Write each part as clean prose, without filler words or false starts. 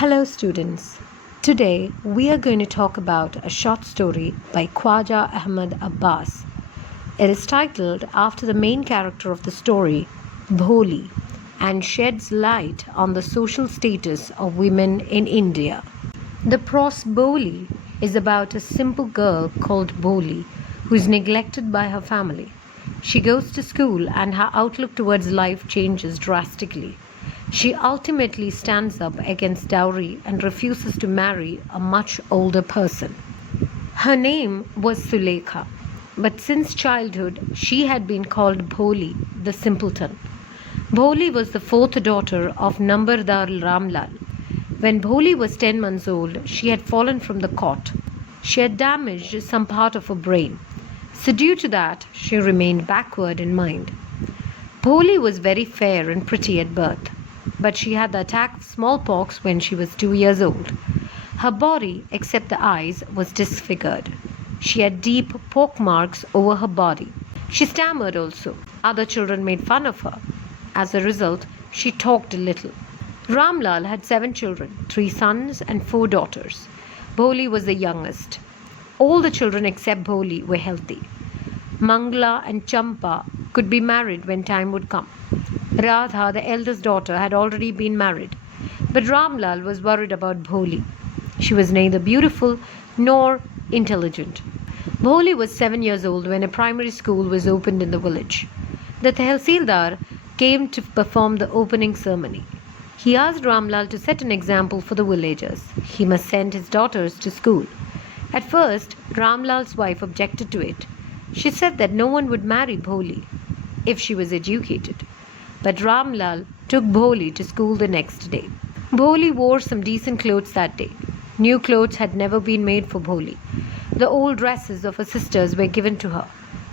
Hello, students. Today we are going to talk about a short story by Khwaja Ahmad Abbas. It is titled after the main character of the story, Bholi, and sheds light on the social status of women in India. The prose Bholi is about a simple girl called Bholi who is neglected by her family. She goes to school and her outlook towards life changes drastically. She ultimately stands up against dowry and refuses to marry a much older person. Her name was Sulekha, but since childhood she had been called Bholi, the simpleton. Bholi was the fourth daughter of Nambardar Ramlal. When Bholi was 10 months old, she had fallen from the cot. She had damaged some part of her brain. So, due to that, she remained backward in mind. Bholi was very fair and pretty at birth, but she had the attack of smallpox when she was 2 years old. Her body, except the eyes, was disfigured. She had deep pock marks over her body. She stammered also. Other children made fun of her. As a result, she talked little. Ramlal had 7 children, 3 sons and 4 daughters. Bholi was the youngest. All the children except Bholi were healthy. Mangla and Champa could be married when time would come. Radha, the eldest daughter, had already been married, but Ramlal was worried about Bholi. She was neither beautiful nor intelligent. Bholi was 7 years old when a primary school was opened in the village. The Tehsildar came to perform the opening ceremony. He asked Ramlal to set an example for the villagers. He must send his daughters to school. At first, Ramlal's wife objected to it. She said that no one would marry Bholi if she was educated. But Ramlal took Bholi to school the next day. Bholi wore some decent clothes that day. New clothes had never been made for Bholi. The old dresses of her sisters were given to her.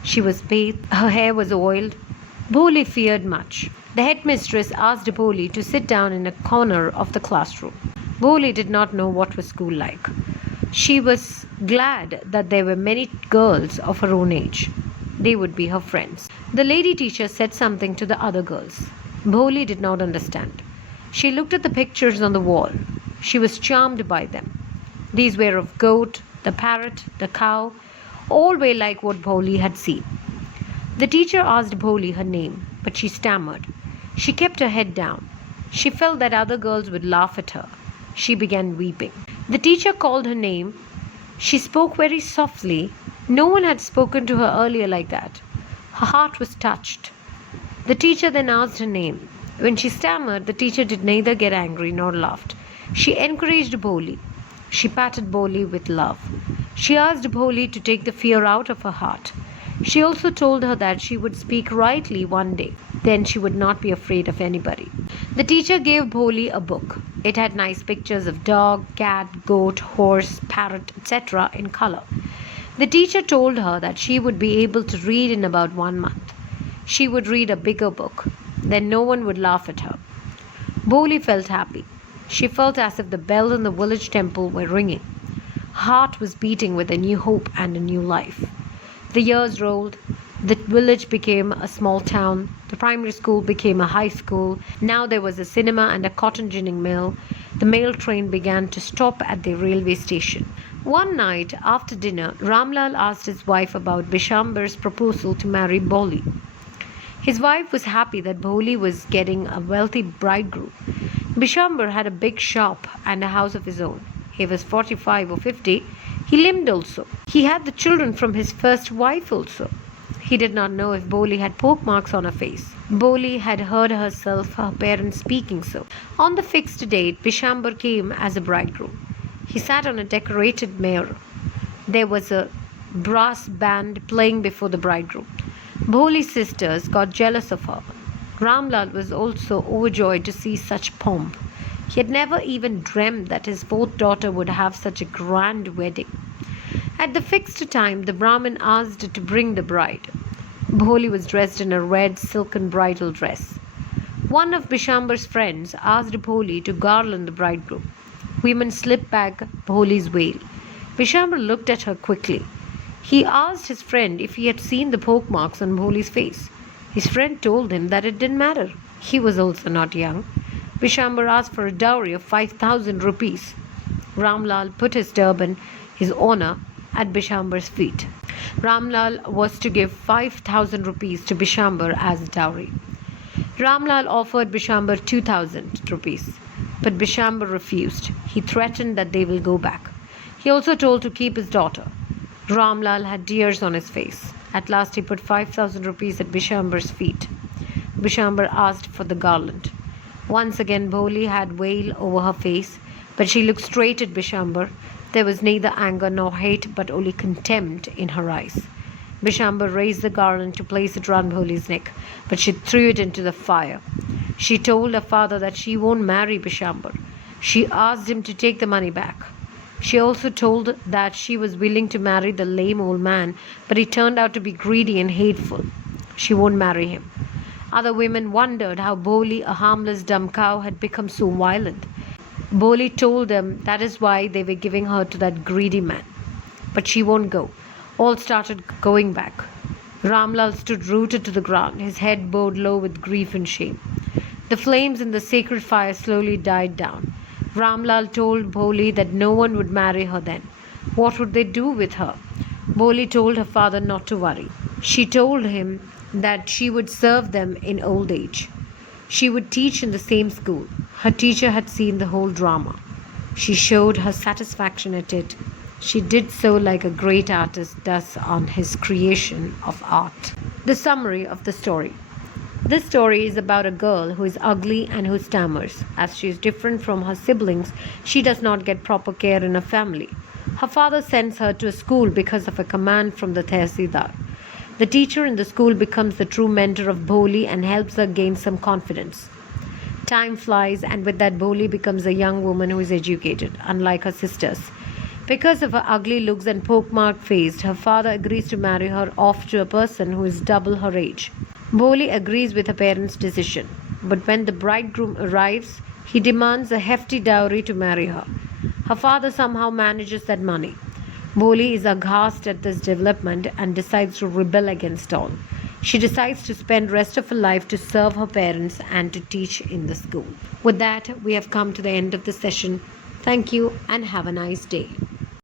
She was bathed, her hair was oiled. Bholi feared much. The headmistress asked Bholi to sit down in a corner of the classroom. Bholi did not know what was school like. She was glad that there were many girls of her own age. They would be her friends. The lady teacher said something to the other girls. Bholi did not understand. She looked at the pictures on the wall. She was charmed by them. These were of goat, the parrot, the cow. All were like what Bholi had seen. The teacher asked Bholi her name, but she stammered. She kept her head down. She felt that other girls would laugh at her. She began weeping. The teacher called her name. She spoke very softly. No one had spoken to her earlier like that. Her heart was touched. The teacher then asked her name. When she stammered, the teacher did neither get angry nor laughed. She encouraged Bholi. She patted Bholi with love. She asked Bholi to take the fear out of her heart. She also told her that she would speak rightly one day. Then she would not be afraid of anybody. The teacher gave Bholi a book. It had nice pictures of dog, cat, goat, horse, parrot, etc. in color. The teacher told her that she would be able to read in about 1 month. She would read a bigger book. Then no one would laugh at her. Bholi felt happy. She felt as if the bells in the village temple were ringing. Her heart was beating with a new hope and a new life. The years rolled. The village became a small town. The primary school became a high school. Now there was a cinema and a cotton ginning mill. The mail train began to stop at the railway station. One night after dinner, Ramlal asked his wife about Bishamber's proposal to marry Bholi. His wife was happy that Bholi was getting a wealthy bridegroom. Bishamber had a big shop and a house of his own. He was 45 or 50. He limbed also. He had the children from his first wife also. He did not know if Bholi had poke marks on her face. Bholi had heard herself, her parents speaking so. On the fixed date, Bishamber came as a bridegroom. He sat on a decorated mare. There was a brass band playing before the bridegroom. Bholi's sisters got jealous of her. Ramlal was also overjoyed to see such pomp. He had never even dreamed that his fourth daughter would have such a grand wedding. At the fixed time, the Brahmin asked to bring the bride. Bholi was dressed in a red silken bridal dress. One of Bishamber's friends asked Bholi to garland the bridegroom. Women slipped back Bholi's veil. Bishamber looked at her quickly. He asked his friend if he had seen the poke marks on Bholi's face. His friend told him that it didn't matter. He was also not young. Bishamber asked for a dowry of 5,000 rupees. Ramlal put his turban, his honor, at Bishamber's feet. Ramlal was to give 5,000 rupees to Bishamber as a dowry. Ramlal offered Bishamber 2,000 rupees, but Bishamber refused. He threatened that they will go back. He also told to keep his daughter. Ramlal had tears on his face. At last he put 5,000 rupees at Bishamber's feet. Bishamber asked for the garland. Once again Bholi had veil over her face, but she looked straight at Bishamber. There was neither anger nor hate, but only contempt in her eyes. Bishamber raised the garland to place it round Bholi's neck, but she threw it into the fire. She told her father that she won't marry Bishamber. She asked him to take the money back. She also told that she was willing to marry the lame old man, but he turned out to be greedy and hateful. She won't marry him. Other women wondered how Bholi, a harmless dumb cow, had become so violent. Bholi told them that is why they were giving her to that greedy man. But she won't go. All started going back. Ramlal stood rooted to the ground, his head bowed low with grief and shame. The flames in the sacred fire slowly died down. Ramlal told Bholi that no one would marry her then. What would they do with her? Bholi told her father not to worry. She told him that she would serve them in old age. She would teach in the same school. Her teacher had seen the whole drama. She showed her satisfaction at it. She did so like a great artist does on his creation of art. The summary of the story. This story is about a girl who is ugly and who stammers. As she is different from her siblings, she does not get proper care in her family. Her father sends her to a school because of a command from the Tehsildar. The teacher in the school becomes the true mentor of Bholi and helps her gain some confidence. Time flies, and with that Bholi becomes a young woman who is educated, unlike her sisters. Because of her ugly looks and pockmarked face, her father agrees to marry her off to a person who is double her age. Bholi agrees with her parents' decision, but when the bridegroom arrives, he demands a hefty dowry to marry her. Her father somehow manages that money. Bholi is aghast at this development and decides to rebel against all. She decides to spend rest of her life to serve her parents and to teach in the school. With that, we have come to the end of the session. Thank you and have a nice day.